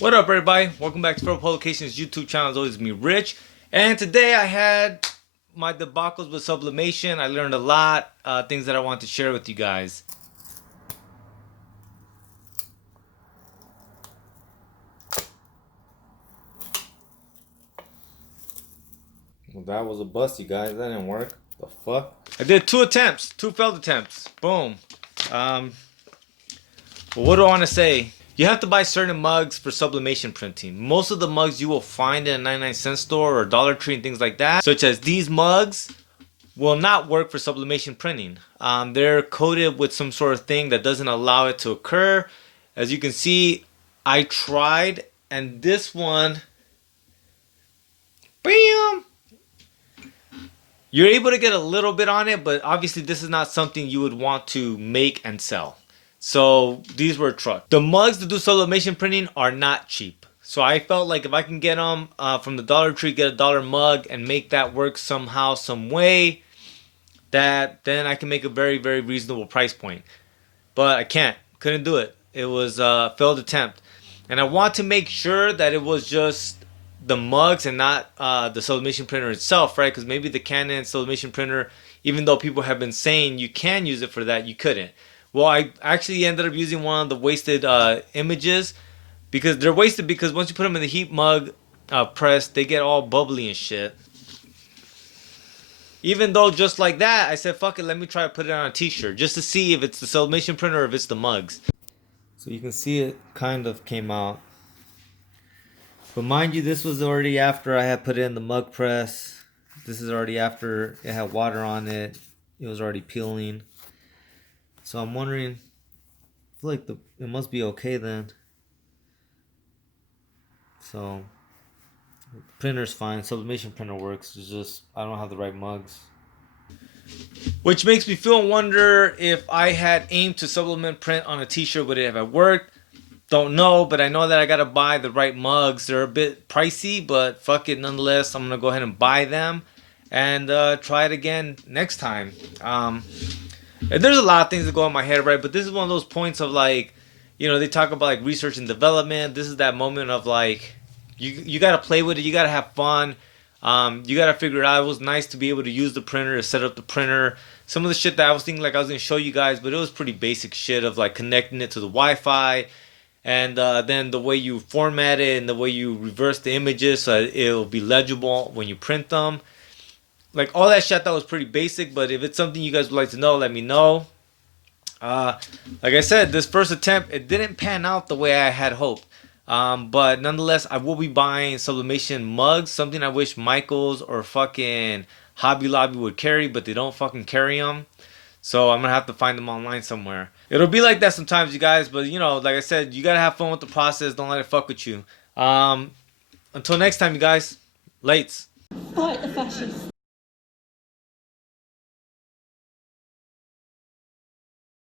What up, everybody? Welcome back to Pro Publications YouTube channel. As always, me, Rich. And today I had my debacles with sublimation. I learned a lot, things that I want to share with you guys. Well, that was a bust, you guys. That didn't work. The fuck? I did two failed attempts. Boom. But what do I want to say? You have to buy certain mugs for sublimation printing. Most of the mugs you will find in a 99-cent store or Dollar Tree and things like that, such as these mugs, will not work for sublimation printing. They're coated with some sort of thing that doesn't allow it to occur. As you can see, I tried, and this one, bam! You're able to get a little bit on it, but obviously this is not something you would want to make and sell. So these were trucked. The mugs to do sublimation printing are not cheap. So I felt like if I can get them from the Dollar Tree, get a dollar mug and make that work somehow, some way, that then I can make a very, very reasonable price point. But I couldn't do it. It was a failed attempt. And I want to make sure that it was just the mugs and not the sublimation printer itself, right? Because maybe the Canon sublimation printer, even though people have been saying you can use it for that, you couldn't. Well, I actually ended up using one of the wasted images, because they're wasted because once you put them in the heat mug press, they get all bubbly and shit. Even though just like that, I said, fuck it, let me try to put it on a t-shirt just to see if it's the sublimation printer or if it's the mugs. So you can see it kind of came out. But mind you, this was already after I had put it in the mug press. This is already after it had water on it. It was already peeling. So I'm wondering, I feel like it must be okay then. So the printer's fine, sublimation printer works. It's just I don't have the right mugs. Which makes me feel and wonder if I had aimed to sublimate print on a t-shirt, would it have worked? Don't know, but I know that I gotta buy the right mugs. They're a bit pricey, but fuck it nonetheless. I'm gonna go ahead and buy them and try it again next time. There's a lot of things that go in my head, right? But this is one of those points of like, they talk about like research and development. This is that moment of like, you got to play with it. You got to have fun. You got to figure it out. It was nice to be able to use the printer, to set up the printer. Some of the shit that I was thinking like I was going to show you guys, but it was pretty basic shit of like connecting it to the Wi-Fi. And then the way you format it and the way you reverse the images so it'll be legible when you print them. Like all that shit I thought was pretty basic, but if it's something you guys would like to know, let me know. Like I said, this first attempt, it didn't pan out the way I had hoped. But nonetheless, I will be buying sublimation mugs, something I wish Michaels or fucking Hobby Lobby would carry, but they don't fucking carry them. So I'm gonna have to find them online somewhere. It'll be like that sometimes, you guys, but like I said, you gotta have fun with the process. Don't let it fuck with you. Until next time, you guys, lates. Fight the fascists.